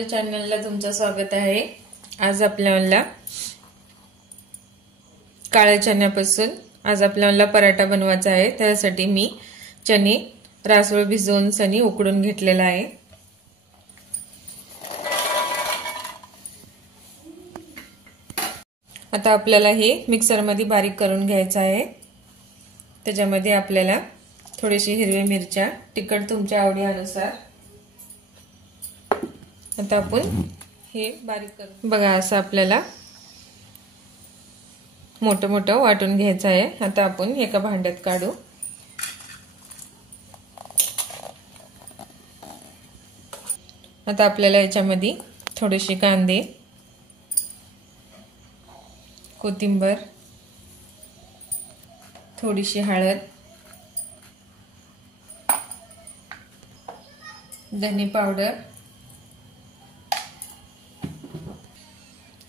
माझ्या चॅनलला तुमचं स्वागत आहे। आज आपल्याला काळ्या चण्यापासून आज आपल्याला पराठा बनवायचा आहे। त्यासाठी मी चणे रासोळ भिजवून सनी उकडून घेतलेला आहे। आता आपल्याला हे मिक्सर मध्ये बारीक करून घ्यायचं आहे। त्याच्यामध्ये आपल्याला थोडीशी हिरवी मिरच्या, तिखट तुमच्या आवडीनुसार। आता आपण हे बारीक करू बघा, असं आपल्याला मोठं मोठं वाटून घ्यायचं आहे। आता आपण एका भांड्यात काढू। आता आपल्याला याच्यामध्ये थोडेसे कांदे, कोथिंबर, थोडीशी हळद, धने पावडर,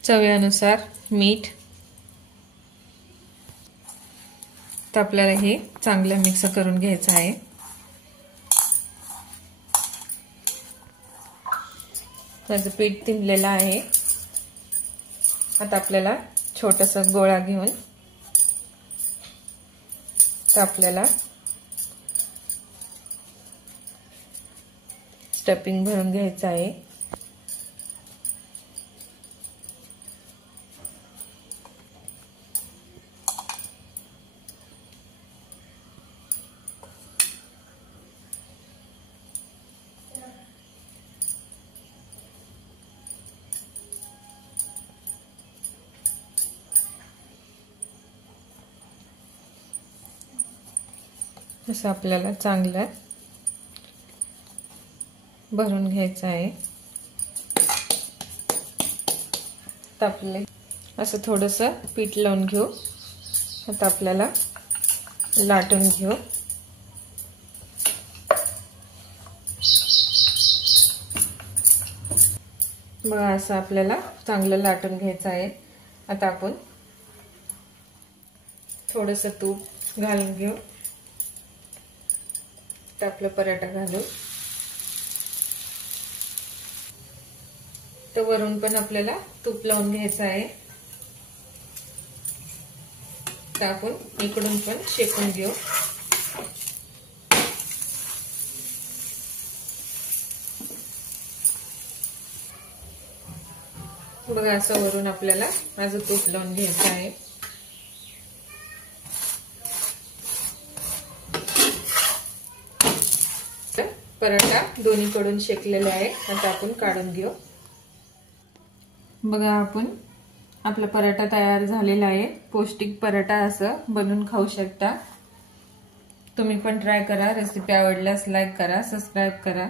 चवीनुसार मीठ, तर आपल्याला हे चांगलं मिक्स करून घ्यायचं आहे। माझं पीठ तिंबलेलं आहे। आता आपल्याला छोटासा गोळा घेऊन तर आपल्याला स्टफिंग भरून घ्यायचं आहे। असं आपल्याला चांगलं भरून घ्यायचं आहे। तर आपले असं थोडंसं पीठ लावून घेऊ। आता आपल्याला लाटून घेऊ। बघा, असं आपल्याला चांगलं लाटून घ्यायचं आहे। आता आपण थोडंसं तूप घालून घेऊ। तर आपला पराठा घालू। तर वरून पण आपल्याला तूप लावून घ्यायचं आहे। तर आपण इकडून पण शेकून घेऊ। बघा, असं वरून आपल्याला माझं तूप लावून घ्यायचं आहे। पराठा दोन्हीकडून शेकलेला आहे। आता आपण काढून घेऊ। बघा, आपण आपला पराठा तयार झालेला आहे। पौष्टिक पराठा असं बनवून खाऊ शकता। तुम्ही पण ट्राय करा। रेसिपी आवडल्यास लाईक करा, सबस्क्राइब करा।